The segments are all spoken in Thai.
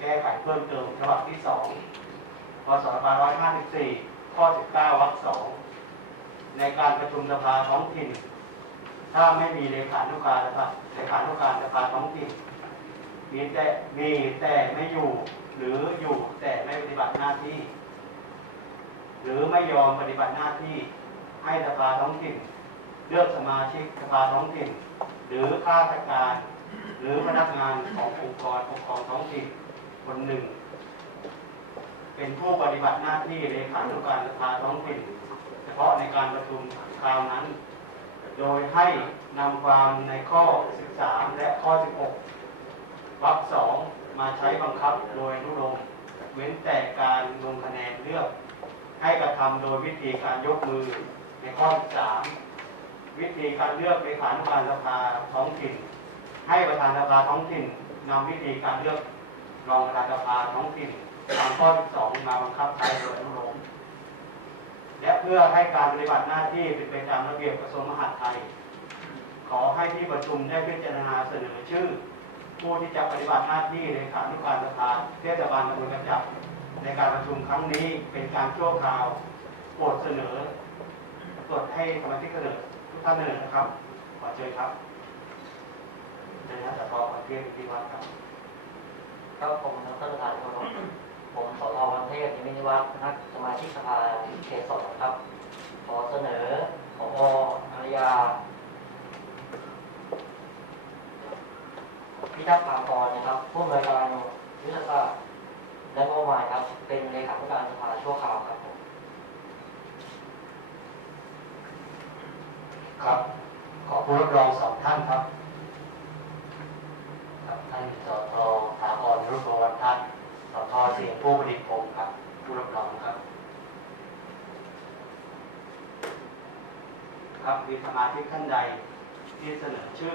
แก้ไขเพิ่มเติมฉบับที่2พศ2554 ข้อ 19 วรรค 2 ในการประชุมสภาท้องถิ่น ถ้าไม่มีเลขานุการนะครับเลขานุการสภาท้องถิ่น มีแต่มีแต่ไม่อยู่หรืออยู่แต่ไม่ปฏิบัติหน้าที่ หรือไม่ยอมปฏิบัติหน้าที่ให้สภาท้องถิ่น เลือกสมาชิกสภาท้องถิ่น หรือข้าราชการ หรือพนักงานขององค์กรปกครองท้องถิ่น คนหนึ่ง เป็นผู้ปฏิบัติหน้าที่เลขานุการสภาท้องถิ่นเฉพาะในการประชุมคราวนั้น โดยให้นำความในข้อ 13 และข้อ 16วรรคสองมาใช้บังคับโดยนุโลมเว้นแต่การลงคะแนนเลือก ให้กระทำโดยวิธีการยกมือในข้อ 13 วิธีการเลือกเลขานุการสภาท้องถิ่น ให้ประธานสภาท้องถิ่นนำวิธีการเลือก รองประธานสภาท้องถิ่นตามข้อ 12 มาบังคับใช้โดยอนุโลมและเพื่อให้การปฏิบัติหน้าที่เป็นไปตามระเบียบกระทรวงมหาดไทย ขอให้ที่ประชุมได้พิจารณาเสนอชื่อ ผู้ที่จะปฏิบัติหน้าที่เลขานุการสภาเทศบาลตำบลกระจับในการประชุมครั้งนี้เป็นการชั่วคราวโปรดเสนอโปรดให้สมาชิกเสนอทุกท่านเสนอนะครับขอเชิญครับเชิญนะแต่พอประเทศที่วัดครับ ครับผมท่านประธานครับผมสรวันเทพนิมิตวัฒน์นักสมาชิกสภาเขตสองครับ ขอเสนอขออารยา พิทักษ์ปากรนะครับผู้อำนวยการยุทธศาสตร์และงบประมาณครับ เป็นเลขาธิการสภาชั่วคราวครับผมครับ ขอผู้รับรองสองท่านครับท่านสทถากรรุ่งประวัฒน์ทัศน์สทเสียงผู้ประดิษฐ์พงศ์ครับ ผู้รับรองครับ ครับ มีสมาชิกท่านใดที่เสนอชื่อ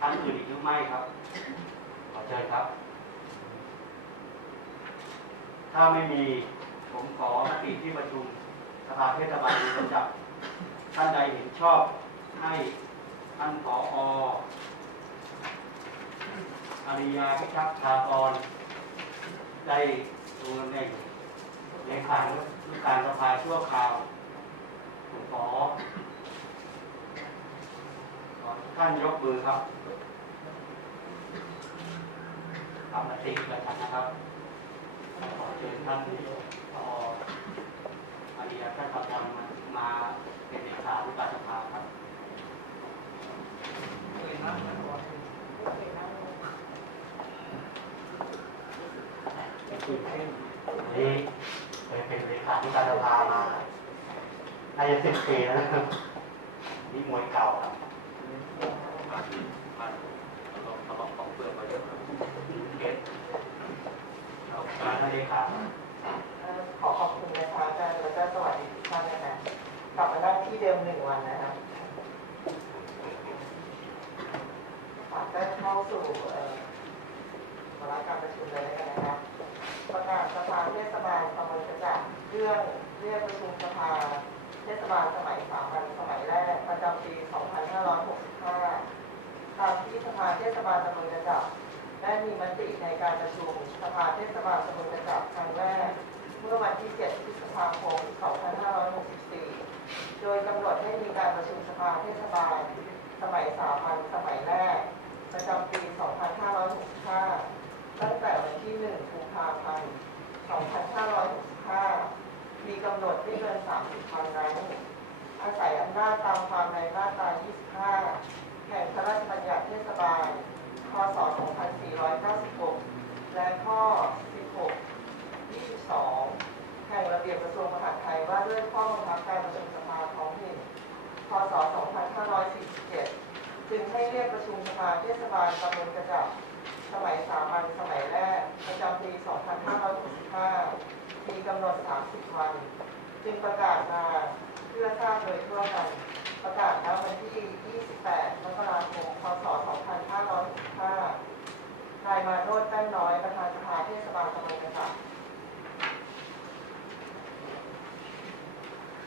ท่านอื่นอีกหรือไม่ครับ ขอเชิญครับ ถ้าไม่มีผมขอมติที่ประชุมสภาเทศบาลดูจับท่านใดเห็นชอบให้ท่านผออาริยาพิทักษ์ทากรได้ดูในในขานการสภาชั่วคราวผมขอ ท่านยกมือครับทำมติประชันนะครับ ขอเชิญท่านผออาริยาพิทักษ์ทากรมามาเป็นเลขาธิการสภาครับนี่เคยเป็นเลขาธิการสภามาน่าจะสิบปีแล้วนะครับ นี่มวยเปลือกมาครับเกตเอาการท่านเลขา เอ่อขอขอบคุณนะคะอาจารย์แล้วก็สวัสดีทุกท่านนะคะกลับมานั่งที่เดิมหนึ่งวันนะคะค่ะก็เข้าสู่เอ่อวาระการประชุมเลยแล้วกันนะคะประกาศสภาเทศบาลตำบลกระจับเรื่อง เรียกประชุมสภาเทศบาลสมัยสามัญสมัยแรก ประจำปี 2565 ตามที่สภาเทศบาลตำบลกระจับได้มีมติในการประชุมสภาเทศบาลตำบลกระจับครั้งแรกเมื่อวันที่ 7 พฤษภาคม 2564 โดยกำหนดให้มีการประชุมสภาเทศบาลสมัยสามัญสมัยแรก ประจำปี 2565 ตั้งแต่วันที่ 1 กุมภาพันธ์ 2565 มีกำหนดไม่เกิน 30 วันนั้น อาศัยอำนาจตามความในมาตรา 25 แห่งพระราชบัญญัติเทศบาล พศ 2496 และข้อ 16 22 แห่งระเบียบกระทรวงมหาดไทยว่าด้วยข้อบังคับการประชุมสภาท้องถิ่น พศ 2547 จึงให้เรียกประชุมสภาเทศบาลตำบลกระจับสมัยสามัญสมัยแรก ประจำปี 2565 มีกำหนด 30 วัน จึงประกาศมาเพื่อทราบโดยทั่วกัน ประกาศแล้ววันที่ 28 มกราคม พศ 2565 นายมาโนดแป้นน้อย ประธานสภาเทศบาลตำบลกระจับ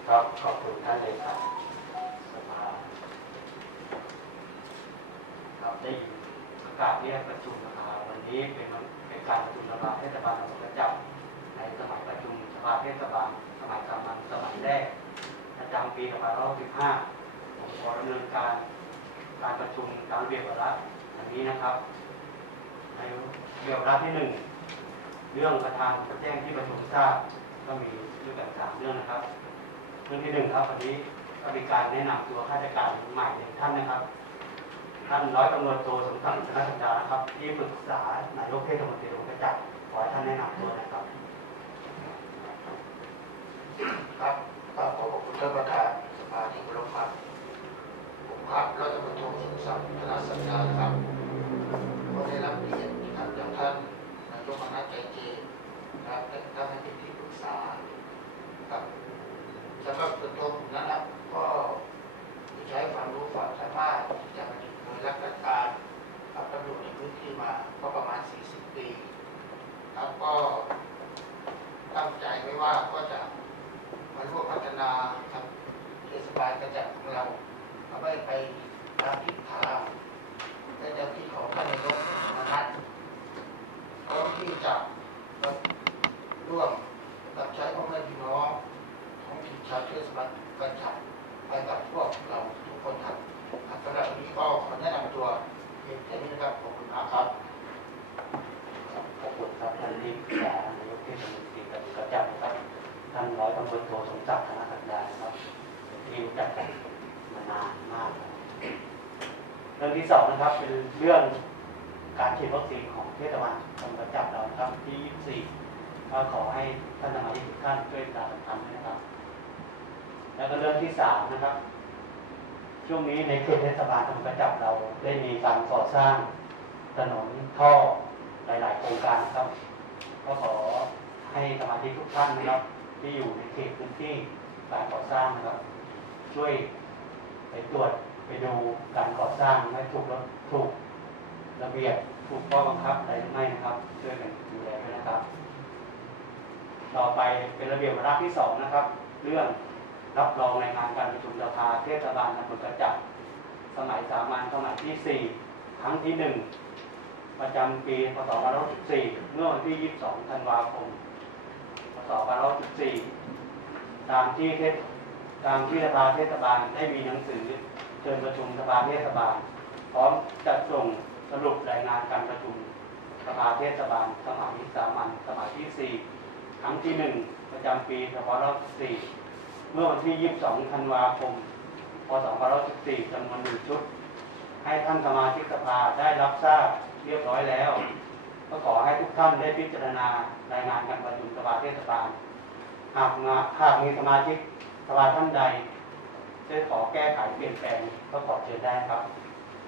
ครับขอบคุณท่านเลขาสภาครับได้ประกาศเรียกประชุมสภาวันนี้เป็นวันเป็นการประชุมสภาเทศบาลตำบลกระจับ ในสมัยประชุมสภาเทศบาลสมัยสามัญสมัยแรกประจำปี2565ผมขอดำเนินการการประชุมตามระเบียบวาระอันนี้นะครับ ในเบียบวาระที่หนึ่งเรื่องประธานจะแจ้งที่ประชุมทราบก็มีด้วยกันสามเรื่องนะครับเรื่องที่หนึ่งครับวันนี้ก็มีการแนะนำตัวข้าราชการใหม่หนึ่งท่านนะครับ ท่านร้อยตำรวจโทสมศักดิ์ชนะสัญญานะครับ ที่ปรึกษานายกเทศมนตรีองค์กระจักรขอให้ท่านแนะนำตัวนะ ครับครับขอบคุณท่านประธานสภาที่เคารพครับผมครับรัฐมนตำรวจโทสมศักดิ์ธนสัญญาครับก็ได้รับเกียรตินะครับจากท่านนายกคณะใจเจนครับและท่านให้เป็นที่ปรึกษาครับสำหรับส่วนตัวผมนะครับก็ใช้ความรู้ความสามารถที่จะมาถึงโดยรักราชการกับตำรวจในพื้นที่มาก็ประมาณ 40 ปี ครับก็ตั้งใจไว้ว่าก็จะ มาร่วมพัฒนาครับเทศบา ลกระจัดของเราทำให้ไปตามทิศทางและแนวคิดของท่านนายกนะครับพร้อมที่จะร่วมรับใช้พ่อแม่พี่น้องของทีมชาวเทศบาลกระจับไปกับพวกเรา รื่องที่สองนะครับเป็นเรื่องการฉีดวัคซีนของเทศบาลตำบลกระจักรเราครับที่ 24 ก็ขอให้ท่านสมาชิกทุกท่านช่วยประชาสัมพันธ์นะครับ แล้วก็เรื่องที่สามนะครับ ช่วงนี้ในเขตเทศบาลตำบลกระจับเราได้มีการก่อสร้างถนนท่อหลาย ๆ โครงการครับ ก็ขอให้สมาชิกทุกท่านนะครับที่อยู่ในเขตพื้นที่การก่อสร้างนะครับ ช่วยไปตรวจ ไปดูการก่อสร้างให้ถูกระถูกระเบียบถูกข้อบังคับอะไรหรือไม่นะครับช่วยกันดูแลด้วยนะครับ ต่อไปเป็นระเบียบวาระที่สองนะครับ เรื่องรับรองรายงานการประชุมสภาเทศบาลตำบลกระจับสมัยสามัญสมัยที่สี่ครั้งที่หนึ่งประจำปีพศ2564เมื่อวันที่ 22 ธันวาคมพศ2564ตามที่เทศตามที่สภาเทศบาลได้มีหนังสือ เชิญประชุมสภาเทศบาล พร้อมจัดส่งสรุปรายงานการประชุมสภาเทศบาล สมัยสามัญสมัยที่ 4 ครั้งที่ 1 ประจำปี2564เมื่อวันที่ 22 ธันวาคม พศ2514จำนวนหนึ่งชุด ให้ท่านสมาชิกสภาได้รับทราบเรียบร้อยแล้ว ก็ขอให้ทุกท่านได้พิจารณารายงานการประชุมสภาเทศบาล หากหากมีสมาชิกสภาท่านใด จะขอแก้ไขเปลี่ยนแปลงก็ขอเชิญได้ครับ